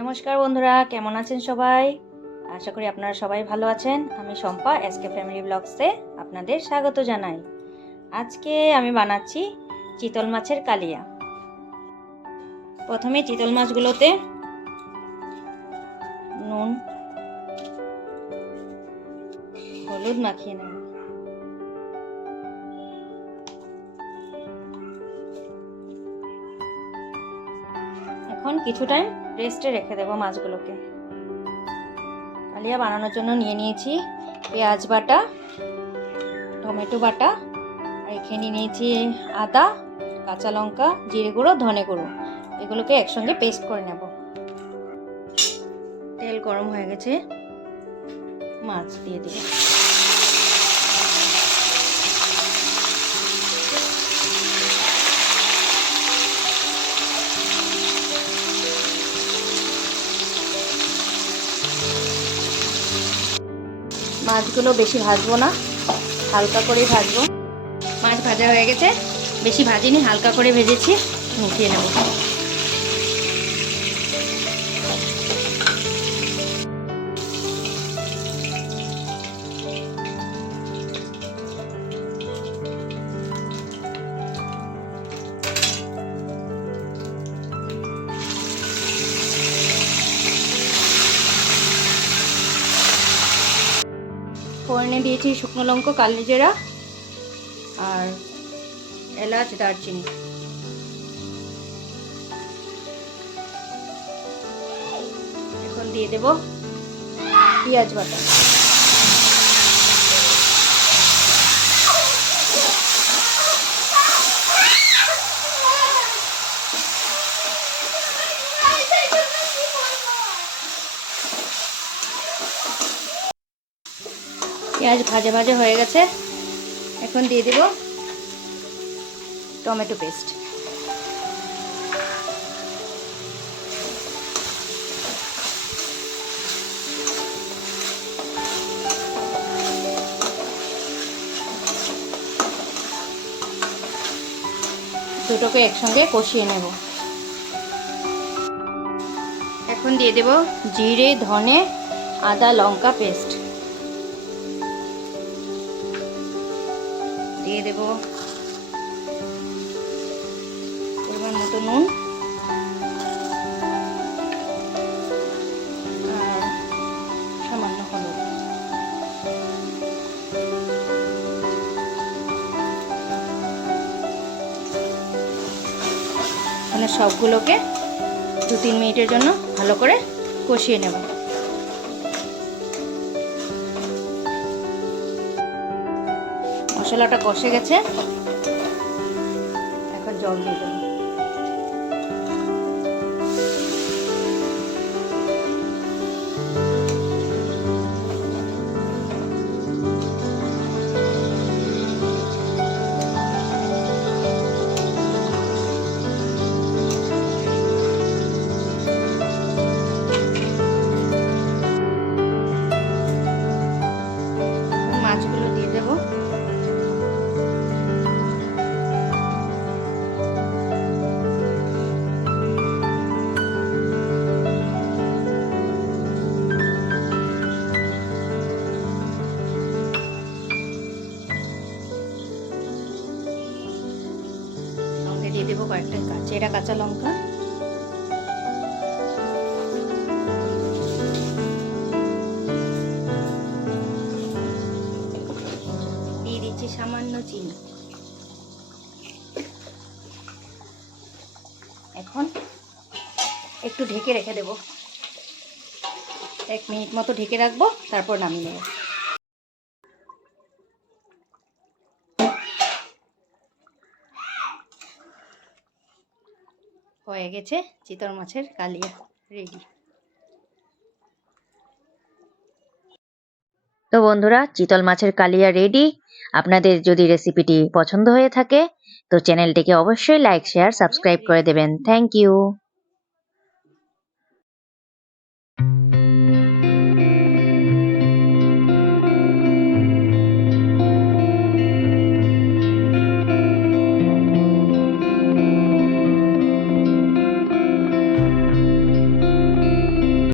নমস্কার বন্ধুরা, কেমন আছেন সবাই? আশা করি আপনারা সবাই ভালো আছেন। আমি শম্পা, এসকে ফ্যামিলি ব্লগসে আপনাদের স্বাগত জানাই। আজকে আমি বানাচ্ছি চিতল মাছের কালিয়া। প্রথমে চিতল মাছগুলোতে নুন হলুদ মাখিয়ে নেব। এখন কিছু টাইম রেস্টে রেখে দেবো মাছগুলোকে। কালিয়া বানানোর জন্য নিয়ে নিয়েছি পেঁয়াজ বাটা, টমেটো বাটা, আর এখানে নিয়েছি আদা, কাঁচা লঙ্কা, জিরে গুঁড়ো, ধনে গুঁড়ো। এগুলোকে একসঙ্গে পেস্ট করে নেব। তেল গরম হয়ে গেছে, মাছ দিয়ে দিব। মাছগুলো বেশি ভাজবো না, হালকা করেই ভাজবো। মাছ ভাজা হয়ে গেছে, বেশি ভাজিনি, হালকা করে ভেজেছি। উঠিয়ে নেব। ফোড়নে দিয়েছি শুকনো লঙ্কা, কালো জিরা আর এলাচ, দারচিনি। এখন দিয়ে দেব পেঁয়াজ বাটা। পেঁয়াজ ভাজা ভাজা হয়ে গেছে, এখন দিয়ে দেব টমেটো পেস্ট। দুটোকে একসঙ্গে কষিয়ে নেব। এখন দিয়ে দেব জিরে, ধনে, আদা, লঙ্কা পেস্ট। দিয়ে দেব পরিমাণ মতো নুন আর সামান্য হলুদ। মানে সবগুলোকে 2-3 মিনিটের জন্য ভালো করে কষিয়ে নেব। মশলাটা কষে গেছে, এখন জল দিয়ে দেব। মাছগুলো দিয়ে দেব। সঙ্গে দিয়ে দেবো কয়েকটা চেরা কাঁচা লঙ্কা। দিয়ে দিচ্ছি সামান্য চিনি। এখন একটু ঢেকে রেখে দেব, 1 মিনিট মতো ঢেকে রাখবো, তারপর নামিয়ে নেব। হয়ে গেছে চিতল মাছের কালিয়া রেডি। তো বন্ধুরা, চিতল মাছের কালিয়া রেডি। আপনাদের যদি রেসিপিটি পছন্দ হয়ে থাকে তো চ্যানেলটিকে অবশ্যই লাইক, শেয়ার, সাবস্ক্রাইব করে দেবেন। Thank you.